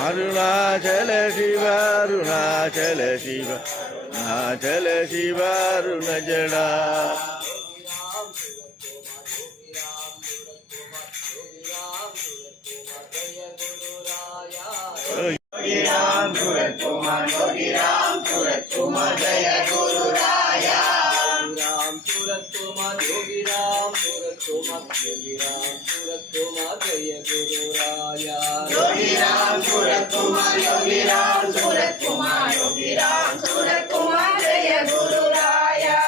Arunachal Shiva Arunachal Shiva Arunachal Shiva అరుణజడ Yogi Ram Surat Kumar Yogi Ram Surat Kumar Jai Guru Raya Ram Surat Kumar Yogi Ram Surat Kumar Yogi Ram Surat Kumar Jai Guru Raya Yogi Ram Surat Kumar Yogi Ram Surat Kumar Yogi Ram Surat Kumar Jai Guru Raya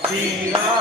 Shri Ram